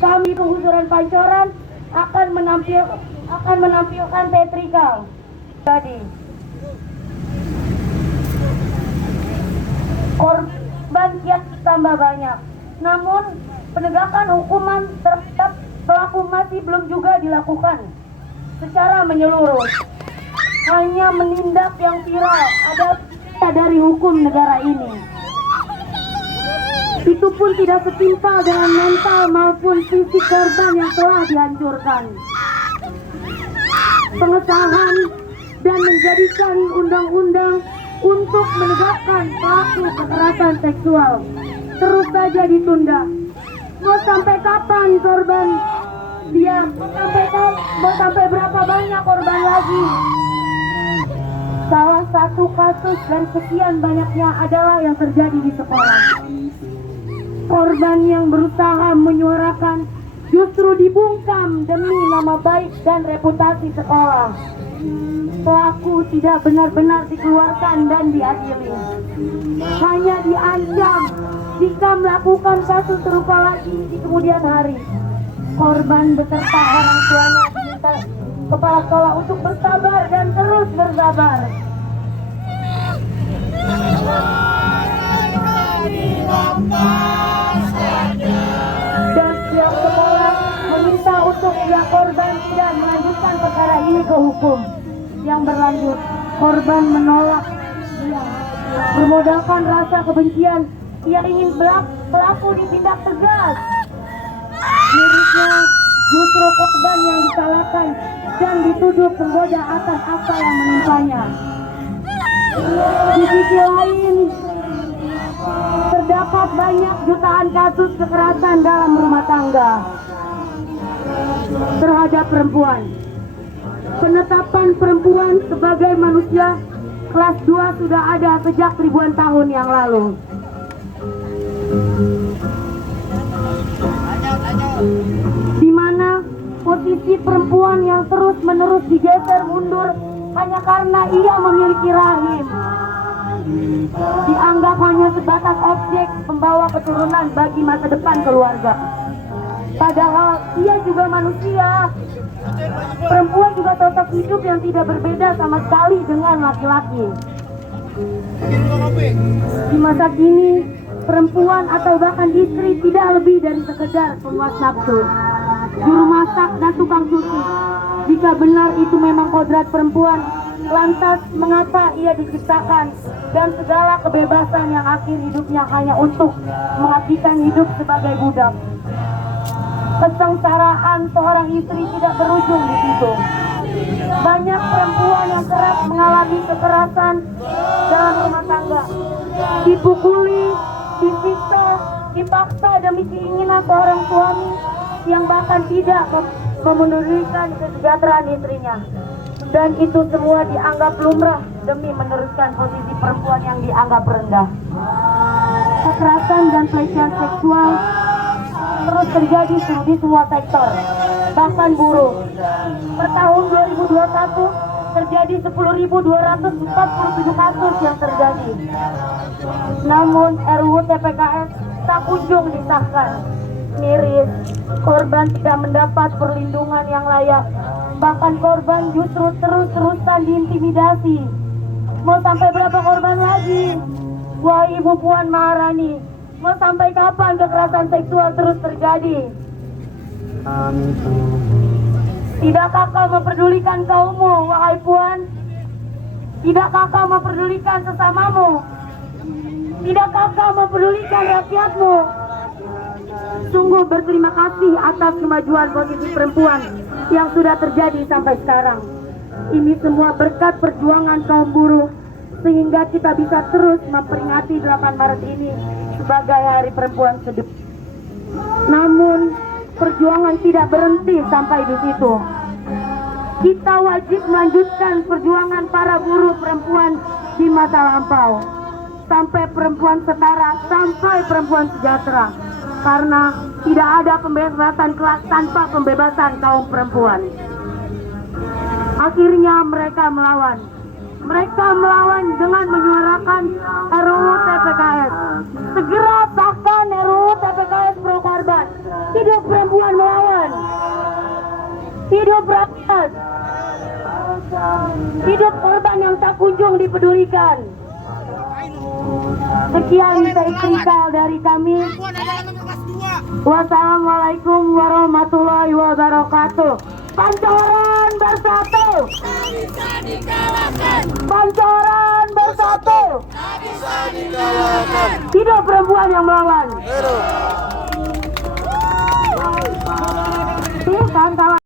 kami penggusuran Pancoran akan menampilkan teatrikal. Jadi korban kian tambah banyak. Namun penegakan hukuman terhadap pelaku masih belum juga dilakukan secara menyeluruh. Hanya menindak yang viral ada dari hukum negara ini. Itu pun tidak setimpal dengan mental maupun fisik korban yang telah dihancurkan. Pengesahan dan menjadikan undang-undang untuk menegakkan pelaku kekerasan seksual terus saja ditunda. Mau sampai kapan korban diam? Mau sampai berapa banyak korban lagi? Salah satu kasus dari sekian banyaknya adalah yang terjadi di sekolah. Korban yang berusaha menyuarakan justru dibungkam demi nama baik dan reputasi sekolah. Pelaku tidak benar-benar dikeluarkan dan diadili. Hanya diancam jika melakukan kasus serupa lagi di kemudian hari. Korban beserta orang tuanya diminta kepala sekolah untuk bersabar dan terus bersabar. Dan pihak sekolah meminta untuk pihak korban tidak melanjutkan perkara ini ke hukum yang berlanjut. Korban menolak. Bermodalkan rasa kebencian, ia ingin pelaku ditindak tegas. Mirisnya justru korban yang disalahkan dan dituduh menggoda atas apa yang menimpanya. Di sisi lain, terdapat banyak jutaan kasus kekerasan dalam rumah tangga terhadap perempuan. Penetapan perempuan sebagai manusia kelas 2 sudah ada sejak ribuan tahun yang lalu. Di mana posisi perempuan yang terus-menerus digeser mundur hanya karena ia memiliki rahim. Dianggap hanya sebatas objek pembawa keturunan bagi masa depan keluarga. Padahal ia juga manusia. Perempuan juga sosok hidup yang tidak berbeda sama sekali dengan laki-laki. Di masa kini, perempuan atau bahkan istri tidak lebih dari sekedar pemuas nafsu, juru masak dan tukang cuci. Jika benar itu memang kodrat perempuan, lantas mengapa ia diciptakan dan segala kebebasan yang akhir hidupnya hanya untuk mengabdikan hidup sebagai budak? Kesengsaraan seorang istri tidak berujung di situ. Banyak perempuan yang kerap mengalami kekerasan dalam rumah tangga, dipukuli, disiksa, dipaksa demi keinginan seorang suami yang bahkan tidak memenuhikan kesejahteraan istrinya. Dan itu semua dianggap lumrah demi meneruskan posisi perempuan yang dianggap rendah. Kekerasan dan pelecehan seksual terus terjadi di semua sektor, bahkan buruh. Per tahun 2021 terjadi 10.247 kasus yang terjadi. Namun RUU TPKS tak kunjung disahkan. Miris, korban tidak mendapat perlindungan yang layak. Bahkan korban justru terus-terusan diintimidasi. Mau sampai berapa korban lagi? Wah, Ibu Puan Maharani, mau sampai kapan kekerasan seksual terus terjadi? Tidakkah kau memperdulikan kaummu, wahai Puan? Tidakkah kau memperdulikan sesamamu? Tidakkah kau memperdulikan rakyatmu? Sungguh berterima kasih atas kemajuan posisi perempuan yang sudah terjadi sampai sekarang. Ini semua berkat perjuangan kaum buruh, sehingga kita bisa terus memperingati 8 Maret ini sebagai Hari Perempuan Sedunia. Namun, perjuangan tidak berhenti sampai di situ. Kita wajib melanjutkan perjuangan para buruh perempuan di masa lampau. Sampai perempuan setara, sampai perempuan sejahtera. Karena tidak ada pembebasan kelas tanpa pembebasan kaum perempuan. Akhirnya mereka melawan. Mereka melawan dengan menyuarakan RUU TPKS. Segera sahkan RUU TPKS pro korban. Hidup perempuan melawan. Hidup rakyat. Hidup korban yang tak kunjung dipedulikan. Sekian seikrikal dari kami. Wassalamualaikum warahmatullahi wabarakatuh. Pancoran bersatu. Tak bisa dikalahkan. Pancoran bersatu. Tak bisa dikalahkan. Hidup perempuan yang melawan. Hidup. Kawan-kawan.